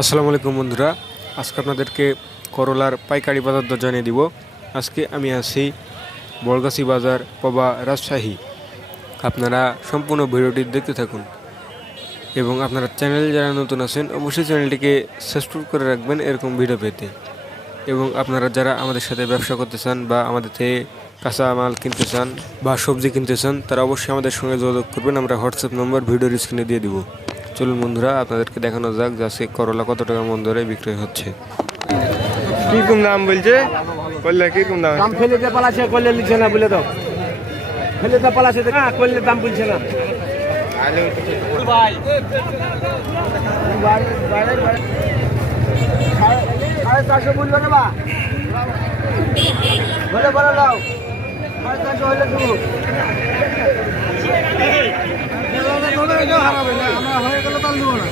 আসসালামু আলাইকুম বন্ধুরা, আজকে আপনাদেরকে করলার পাইকারি বাজার দর জানিয়ে দিব। আজকে আমি আছি বড়গাছি বাজার, পবা, রাজশাহী। আপনারা সম্পূর্ণ ভিডিওটি দেখতে থাকুন এবং আপনারা চ্যানেল যারা নতুন আছেন অবশ্যই চ্যানেলটিকে সাবস্ক্রাইব করে রাখবেন এরকম ভিডিও পেতে। এবং আপনারা যারা আমাদের সাথে ব্যবসা করতে চান বা আমাদের থেকে কাঁচা মাল কিনতে চান বা সবজি কিনতে চান তারা অবশ্যই আমাদের সঙ্গে যোগাযোগ করবেন। আমরা হোয়াটসঅ্যাপ নম্বর ভিডিওর স্ক্রিনে দিয়ে দিব। চলুন বন্ধুরা, আপনাদেরকে দেখানো যাক যে আজকে করলা কত টাকা মন ধরে বিক্রি হচ্ছে। কিরকম দাম বলছে? করলে কিরকম দাম? দাম ফেলে পালাছে, করলে লিখছে না বলে দাও। ফেলে পালাছে, হ্যাঁ করলে দাম বলছে না। সাড়ে চারশো বলবে না বা বলে বলে দাও। সাড়ে চারশো হলে দেবো।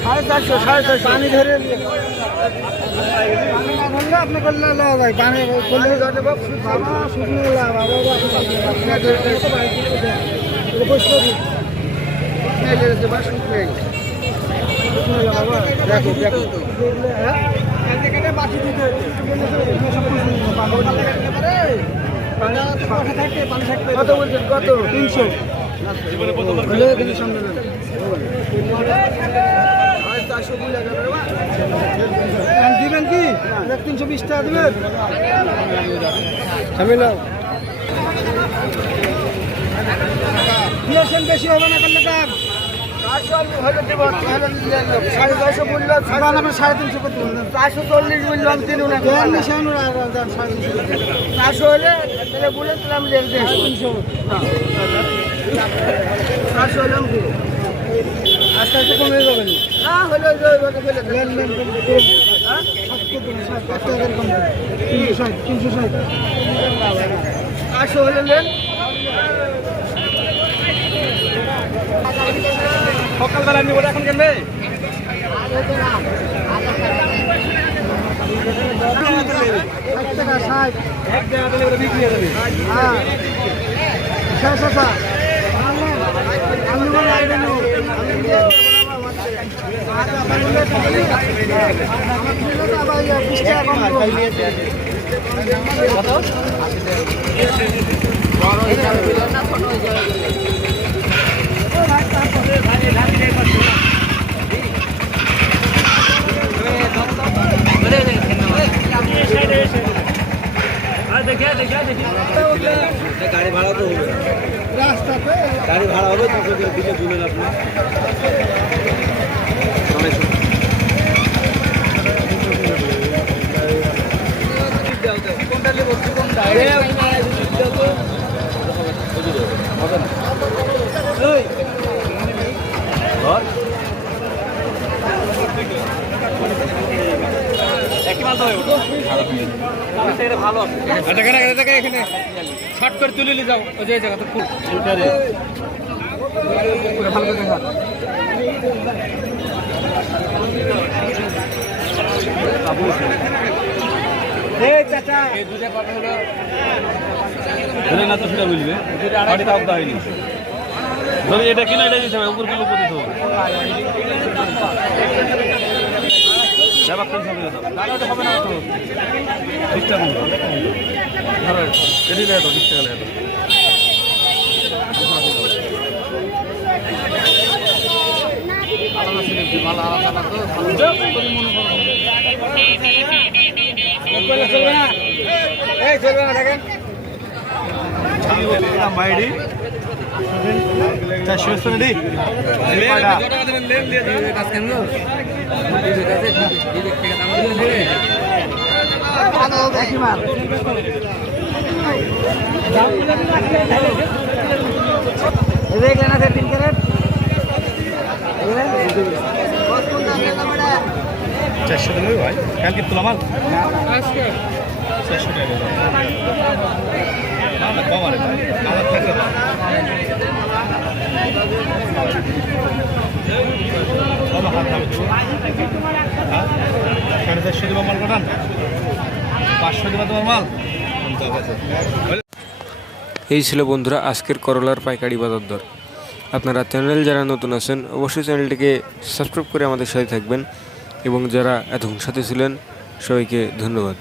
সাড়ে চারশো পানি ধরে আপনি করলে ভাই পানি করলে কত বলছেন? কত? 300 দিবেন কি? 320 টাকা দিবেন। বেশি হবে না করলে দাম সাড়ে 400 বললাম, 350 করতে বললাম, 440 বললাম, 400 হলে তাহলে বলে দিলাম 400 হলাম কি আস্তে আস্তে কমে যাবে না হলে 360 হলে নেন। সকালবেলা নিব এখন কেন বিক্রি হয়ে যাবে। গাড়ি ভাড়া তো হবে, রাস্তাতে গাড়ি ভাড়া হবে, দিকে জুলেন আপনি। ভালো এখানে শর্ট করে তুলে নিয়ে যাও ওই জায়গা তো ফুল না তো সেটা বুঝবে যদি এটা কিনা এটা দিতে হবে উপর কিলো উপর দিতে হবে। হবে না তো ঠিকটা মাইডি 400 রেডি ভাই কালকে তোলা মাল 400 টাকা এই ছিল বন্ধুরা আজকের করলার পাইকারি বাজার দর। আপনারা চ্যানেল যারা নতুন আছেন অবশ্যই চ্যানেলটিকে সাবস্ক্রাইব করে আমাদের সাথে থাকবেন এবং যারা এতক্ষণ সাথে ছিলেন সবাইকে ধন্যবাদ।